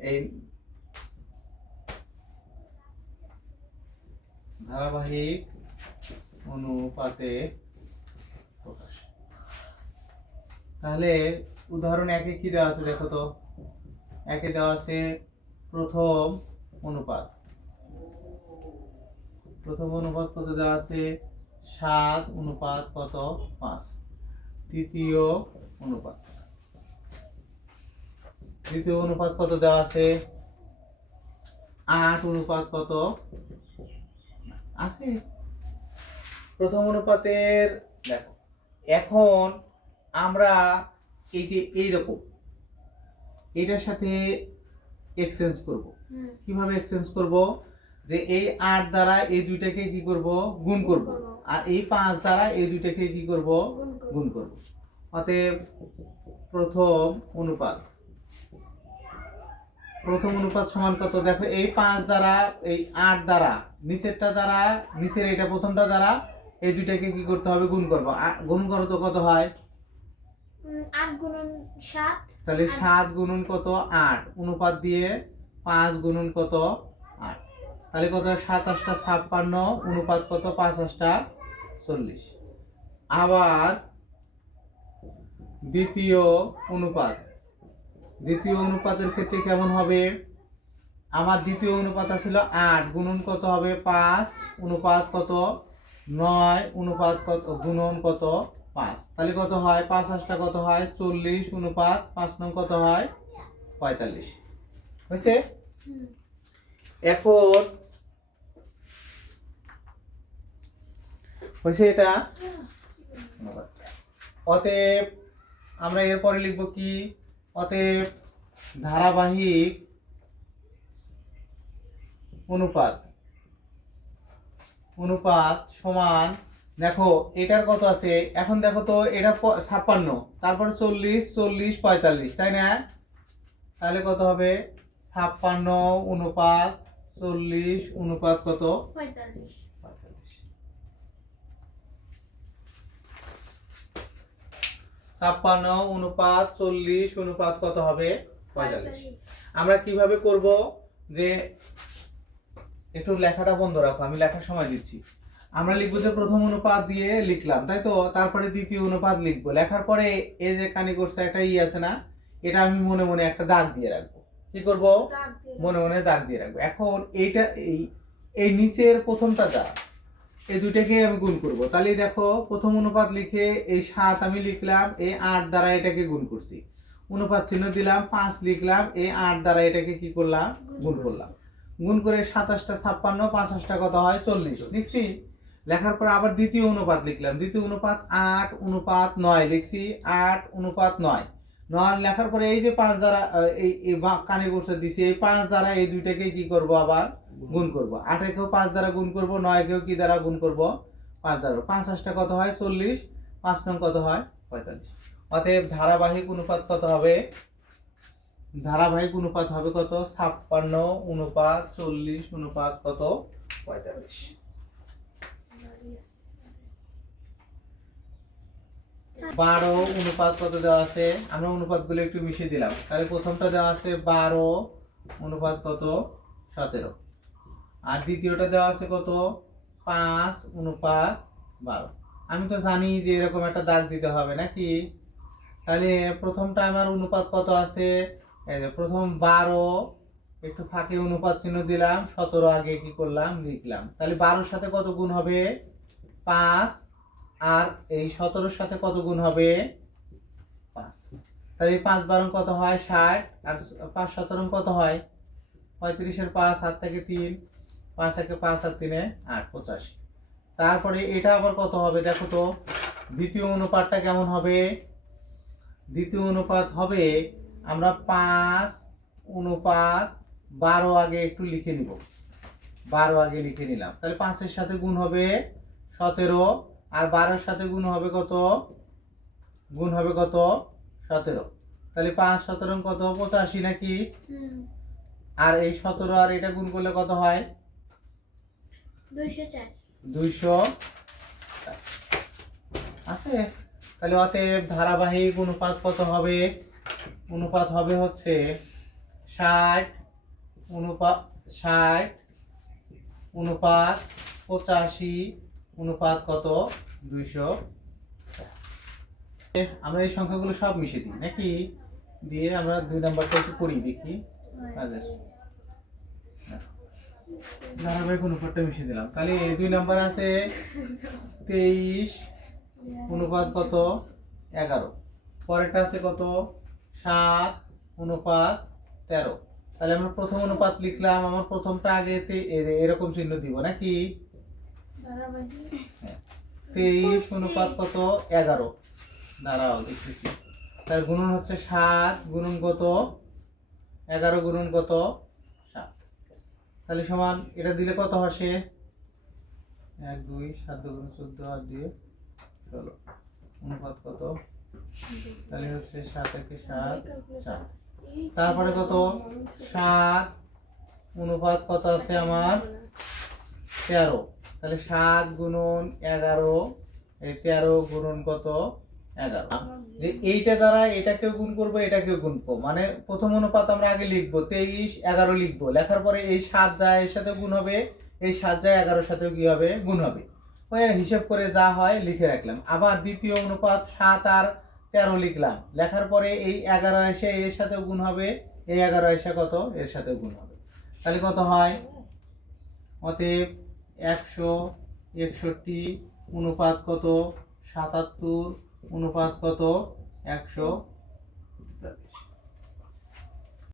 এই ধারাবাহিক অনুপাতে প্রকাশ। তাহলে উদাহরণ একে কি দেওয়া আছে দেখো তো? একে দেওয়া আছে প্রথম অনুপাত। প্রথম অনুপাত কত দেওয়া আছে? সাত অনুপাত কত? পাঁচ। তৃতীয় অনুপাত। তৃতীয় অনুপাত কত দেওয়া আছে? আট অনুপাত কত? আছে। প্রথম অনুপাতের দেখো এখন আমরা এই যে এইরকম এটার সাথে এক্সচেঞ্জ করব। কীভাবে এক্সচেঞ্জ করব? যে এই আট দ্বারা এই দুইটাকে কি করব? গুণ করব। আর এই পাঁচ দ্বারা এই দুইটাকে কি করব। গুণ করব। অতএব প্রথম অনুপাত প্রথম অনুপাত সমান কত? দেখো এই পাঁচ দ্বারা এই আট দ্বারা নিচেরটা দ্বারা নিচের এটা প্রথমটা দ্বারা এই দুইটাকে কি করতে হবে? গুণ করব। গুণ করো তো কত হয়? আট গুণন সাত। তাহলে সাত গুণন কত? আট। অনুপাত দিয়ে পাঁচ গুণন কত? আট। তাহলে কত হয়? সাত ছাপ্পান্ন অনুপাত কত? পাঁচ আটটা চল্লিশ। আবার দ্বিতীয় অনুপাত। দ্বিতীয় অনুপাতের ক্ষেত্রে কেমন হবে? আমার দ্বিতীয় অনুপাত ছিল আট। গুণন কত হবে? পাঁচ। অনুপাত কত? নয়। অনুপাত কত? গুণন কত? পাঁচ। তাহলে কত হয়? পাঁচ আটটা কত হয়? চল্লিশ। অনুপাত পাঁচ নং কত হয়? পঁয়তাল্লিশ। হয়েছে? এখন হয়েছে এটা? অতএব আমরা এরপরে লিখব কি? অতএব ধারাবাহিক অনুপাত অনুপাত সমান, দেখো এটার কত আছে? এখন দেখো তো এটা ছাপ্পান্ন, তারপরে চল্লিশ চল্লিশ, পঁয়তাল্লিশ, তাই না? তাহলে কত হবে? ছাপ্পান্ন অনুপাত, চল্লিশ অনুপাত কত? পঁয়তাল্লিশ। ছাপ্পান্ন অনুপাত চল্লিশ অনুপাত কত হবে? পঁয়তাল্লিশ। আমরা কীভাবে করব? যে একটু লেখাটা বন্ধ রাখো আমি লেখার সময় দিচ্ছি। আমরা লিখব যে প্রথম অনুপাত দিয়ে লিখলাম তাই তো? তারপরে দ্বিতীয় অনুপাত লিখব। লেখার পরে এই যে কানি করছে একটা ই আছে না এটা আমি মনে মনে একটা দাগ দিয়ে রাখব। কি করব? মনে মনে দাগ দিয়ে রাখব। এখন এইটা এই এই নিচের প্রথমটা যা এই দুইটাকে আমি গুণ করব। তাহলে দেখো, প্রথম অনুপাত লিখে এই সাত আমি লিখলাম, এই আট দ্বারা এটাকে গুণ করছি। অনুপাত চিহ্ন দিলাম, পাঁচ লিখলাম, এই আট দ্বারা এটাকে কি করলাম? গুণ করলাম। গুণ করে সাতাশটা ছাপ্পান্ন, পাঁচাশটা কত হয়? চল্লিশ। লিখছি? লেখার পর আবার দ্বিতীয় অনুপাত লিখলাম। দ্বিতীয় অনুপাত আট, অনুপাত নয় লিখছি, আট, অনুপাত নয়। নয় লেখার পরে এই যে পাঁচ দ্বারা এই কানে করছে দিছি, এই পাঁচ দ্বারা এই দুইটাকে কি করব আবার গুণ করব? আটেকেও পাঁচ দ্বারা গুণ করব নয়কেও কি দ্বারা গুণ করব? পাঁচ দ্বারা। পাঁচাশটা কত হয়? চল্লিশ। পাঁচ নং কত হয়? পঁয়তাল্লিশ। অতএব ধারাবাহিক অনুপাত কত হবে? ধারাবাহিক অনুপাত হবে কত? ছাপ্পান্ন অনুপাত চল্লিশ অনুপাত কত? পঁয়তাল্লিশ। বারো অনুপাত কত দেওয়া আছে? আমরা অনুপাতগুলো একটু মিশিয়ে দিলাম। তাহলে প্রথমটা দেওয়া আছে বারো অনুপাত কত? সতেরো। আর দ্বিতীয়টা দেওয়া আছে কত? পাঁচ অনুপাত বারো। আমি তো জানি যে এরকম একটা দাগ দিতে হবে নাকি? তাহলে প্রথমটা আমার অনুপাত কত আছে? প্রথম বারো, একটু ফাঁকে অনুপাত চিহ্ন দিলাম, সতেরো আগে কি করলাম? লিখলাম। তাহলে বারোর সাথে কত গুণ হবে? পাঁচ আর এই সতেরোর সাথে কত গুণ হবে? পাঁচ। তাহলে এই পাঁচ বারো কত হয়? ষাট। আর পাঁচ সতেরো কত হয়? পঁয়ত্রিশের পাঁচ হাত থেকে তিন। পাঁচ একে পাঁচ আর তিনে আট, পঁচাশি। তারপরে এটা আবার কত হবে? দেখো তো, দ্বিতীয় অনুপাতটা কেমন হবে? দ্বিতীয় অনুপাত হবে, আমরা পাঁচ অনুপাত বারো আগে একটু লিখে নিব। বারো আগে লিখে নিলাম। তাহলে পাঁচের সাথে গুণ হবে সতেরো আর বারোর সাথে গুণ হবে কত? গুণ হবে কত? সতেরো। তাহলে পাঁচ সতেরো কত? পঁচাশি নাকি? আর এই সতেরো আর এটা গুণ করলে কত হয়? দুইশো আছে। তাহলে অতএব ধারাবাহিক অনুপাত কত হবে? অনুপাত হবে হচ্ছে ষাট অনুপাত ষাট অনুপাত পঁচাশি অনুপাত কত? দুইশো। আমরা এই সংখ্যাগুলো সব মিশে দিই, নাকি? দিয়ে আমরা দুই নাম্বারটা একটু করি দেখি। হাজার ধারাবাহিক অনুপাতটা মিশিয়ে দিলাম। তাহলে এই দুই নাম্বার আছে তেইশ, অনুপাত কত? এগারো। পরেরটা আছে কত? সাত, অনুপাত তেরো। তাহলে আমরা প্রথম অনুপাত লিখলাম, আমার প্রথমটা আগে এরকম চিহ্ন দিব, নাকি? তেইশ অনুপাত কত? এগারো। দাঁড়াও, দেখতেছি। তার গুণন হচ্ছে সাত, গুণন কত? এগারো গুণন কত? সাত। তাহলে সমান, এটা দিলে কত আসে এক, দুই, সাত গুণ চোদ্দ আর দিয়ে ষোলো। অনুপাত কত? তাহলে হচ্ছে সাত একে সাত সাত। তারপরে কত? সাত। অনুপাত কত আছে আমার? তেরো। তাহলে সাত গুণন এগারো, এই তেরো গুণন কত? এগারো। যে এইটা দ্বারা এটাকেও গুণ করব, এটাকেও গুণ করব। মানে প্রথম অনুপাত আমরা আগে লিখব, তেইশ, এগারো লিখব। লেখার পরে এই সাত যায় এর সাথে গুণ হবে, এই সাত যায় এগারোর সাথেও কি হবে? গুণ হবে। হিসেব করে যা হয় লিখে রাখলাম। আবার দ্বিতীয় অনুপাত সাত আর তেরো লিখলাম। লেখার পরে এই এগারো এসে এর সাথেও গুণ হবে, এই এগারো এসে কত? এর সাথেও গুণ হবে। তাহলে কত হয়? অতএব একশো একষট্টি অনুপাত কত? সাতাত্তর অনুপাত কত? একশো। তেতাল্লিশ।